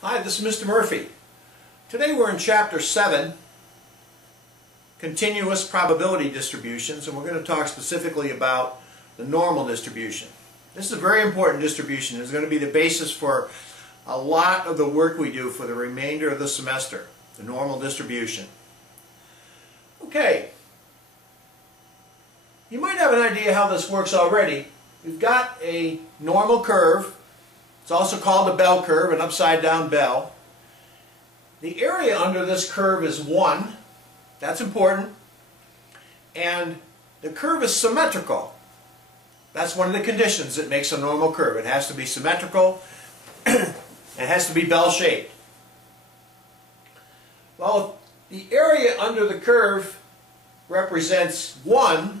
Hi, this is Mr. Murphy. Today we're in Chapter 7, Continuous Probability Distributions, and we're going to talk specifically about the normal distribution. This is a very important distribution. It's going to be the basis for a lot of the work we do for the remainder of the semester, the normal distribution. Okay, you might have an idea how this works already. We've got a normal curve. It's also called a bell curve, an upside down bell. The area under this curve is 1. That's important. And the curve is symmetrical. That's one of the conditions that makes a normal curve. It has to be symmetrical. It has to be bell-shaped. Well, if the area under the curve represents 1,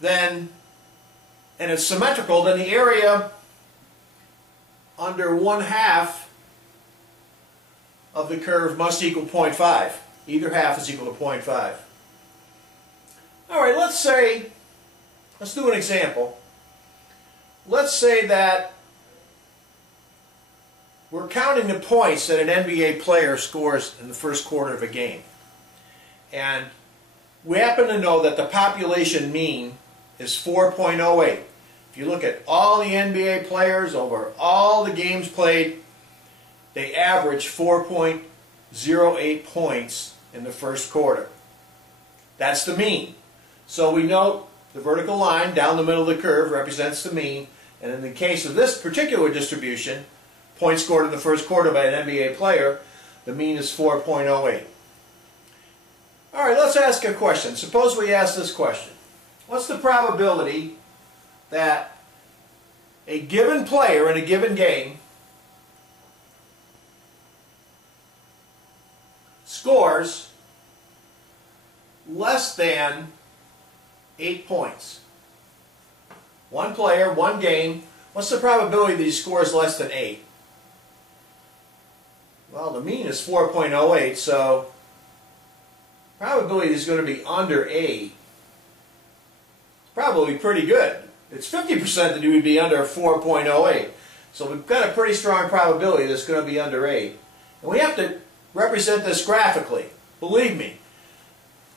and it's symmetrical, then the area under 1/2 of the curve must equal 0.5. Either half is equal to 0.5. Alright, let's do an example. Let's say that we're counting the points that an NBA player scores in the first quarter of a game. And we happen to know that the population mean is 4.08. If you look at all the NBA players over all the games played, they average 4.08 points in the first quarter. That's the mean. So we note the vertical line down the middle of the curve represents the mean, and in the case of this particular distribution, points scored in the first quarter by an NBA player, the mean is 4.08. Alright, let's ask a question. Suppose we ask this question. What's the probability that a given player in a given game scores less than 8 points? One player, one game, what's the probability that he scores less than 8? Well, the mean is 4.08, so probability is going to be under 8. It's probably pretty good. It's 50% that he would be under 4.08. So we've got a pretty strong probability that it's going to be under 8. And we have to represent this graphically. Believe me.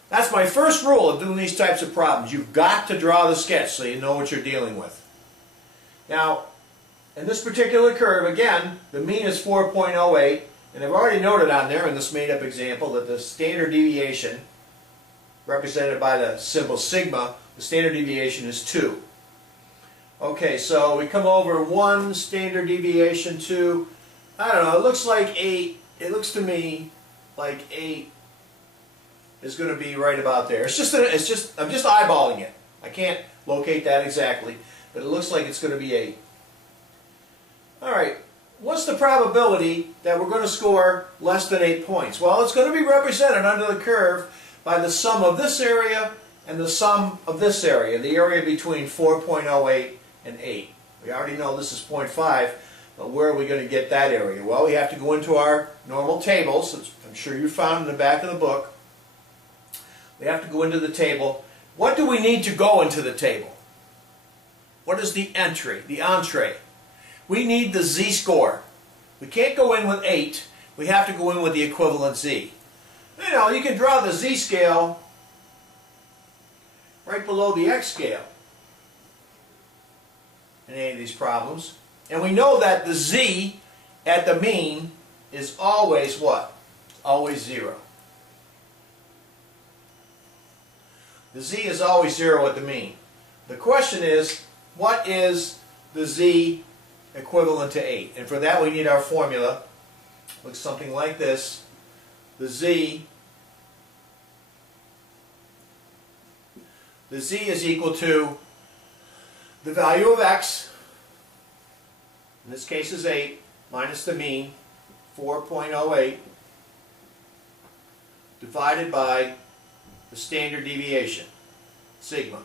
That's my first rule of doing these types of problems. You've got to draw the sketch so you know what you're dealing with. Now, in this particular curve, again, the mean is 4.08. And I've already noted on there in this made-up example that the standard deviation, represented by the symbol sigma, the standard deviation is 2. Okay, so we come over 1 standard deviation, 2. I don't know, it looks like 8. It looks to me like 8 is going to be right about there. I'm just eyeballing it. I can't locate that exactly, but it looks like it's going to be 8. Alright, what's the probability that we're going to score less than 8 points? Well, it's going to be represented under the curve by the sum of this area and the sum of this area, the area between 4.08 and 8. We already know this is 0.5, but where are we going to get that area? Well, we have to go into our normal tables, which I'm sure you found in the back of the book. We have to go into the table. What do we need to go into the table? What is the entry, the entree? We need the z-score. We can't go in with 8. We have to go in with the equivalent z. You know, you can draw the z-scale right below the x-scale in any of these problems. And we know that the z at the mean is always what? Always 0. The z is always 0 at the mean. The question is, what is the z equivalent to 8? And for that we need our formula. Looks something like this. The z is equal to the value of x, in this case is 8, minus the mean, 4.08, divided by the standard deviation, sigma.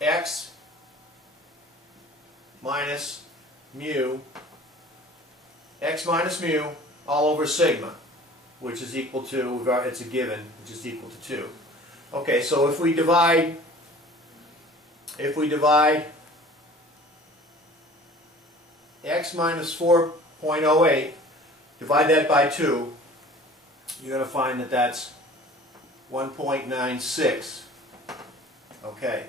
X minus mu, x minus mu, all over sigma, which is equal to, it's a given, which is equal to 2. Okay, so if we divide x minus 4.08, divide that by 2, you're going to find that that's 1.96. Okay.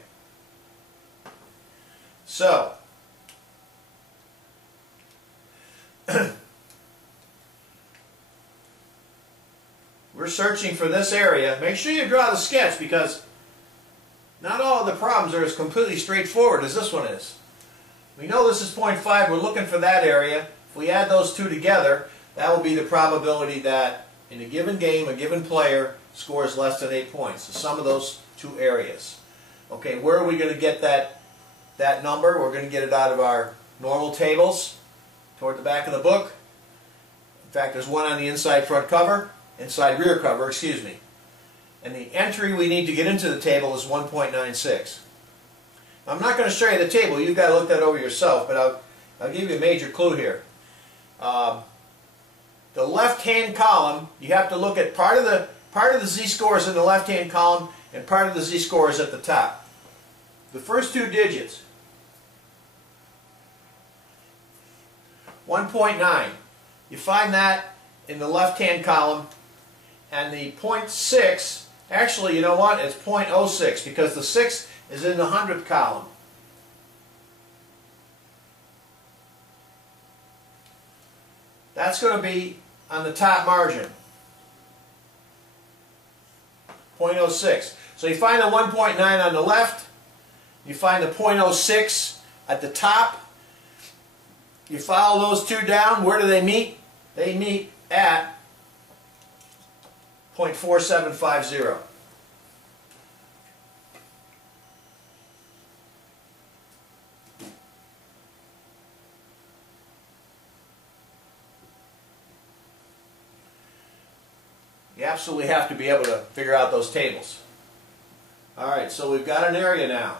So, we're searching for this area. Make sure you draw the sketch, because not all of the problems are as completely straightforward as this one is. We know this is 0.5. We're looking for that area. If we add those two together, that will be the probability that in a given game, a given player scores less than 8 points. The sum of those two areas. Okay, where are we going to get that number? We're going to get it out of our normal tables toward the back of the book. In fact, there's one on the inside front cover, inside rear cover, excuse me. And the entry we need to get into the table is 1.96. I'm not going to show you the table. You've got to look that over yourself, but I'll give you a major clue here. The left-hand column, you have to look at part of the z-scores in the left-hand column and part of the z-scores at the top. The first two digits, 1.9. You find that in the left-hand column, and the 0.6, actually, you know what? It's 0.06, because the 6 is in the hundredth column. That's going to be on the top margin, 0.06. So you find the 1.9 on the left, you find the 0.06 at the top, you follow those two down. Where do they meet? They meet at 0.4750. You absolutely have to be able to figure out those tables. Alright, so we've got an area now.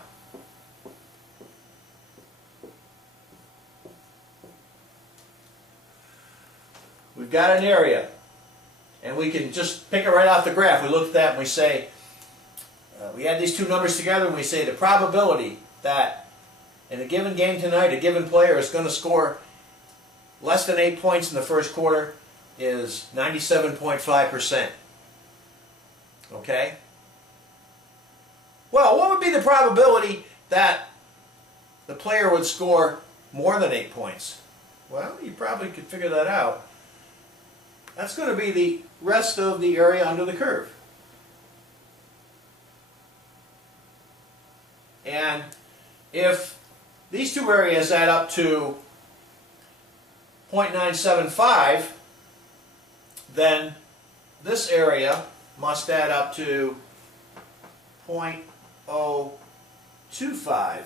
We've got an area, and we can just pick it right off the graph. We look at that and we say, we add these two numbers together and we say the probability that in a given game tonight a given player is going to score less than 8 points in the first quarter is 97.5%. Okay? Well, what would be the probability that the player would score more than 8 points? Well, you probably could figure that out. That's going to be the rest of the area under the curve. And if these two areas add up to 0.975, then this area must add up to 0.025.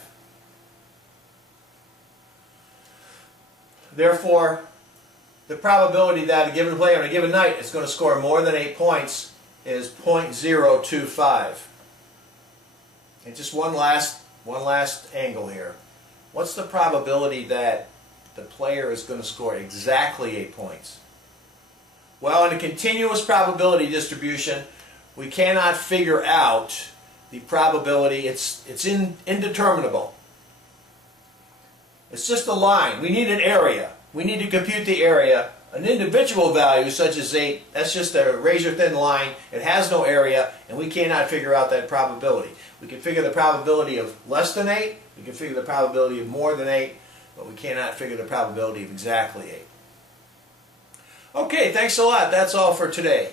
Therefore, the probability that a given player on a given night is going to score more than 8 points is 0.025. And just one last angle here. What's the probability that the player is going to score exactly 8 points? Well, in a continuous probability distribution, we cannot figure out the probability. It's indeterminable. It's just a line. We need an area. We need to compute the area. An individual value such as 8, that's just a razor-thin line. It has no area, and we cannot figure out that probability. We can figure the probability of less than 8. We can figure the probability of more than 8, but we cannot figure the probability of exactly 8. Okay, thanks a lot. That's all for today.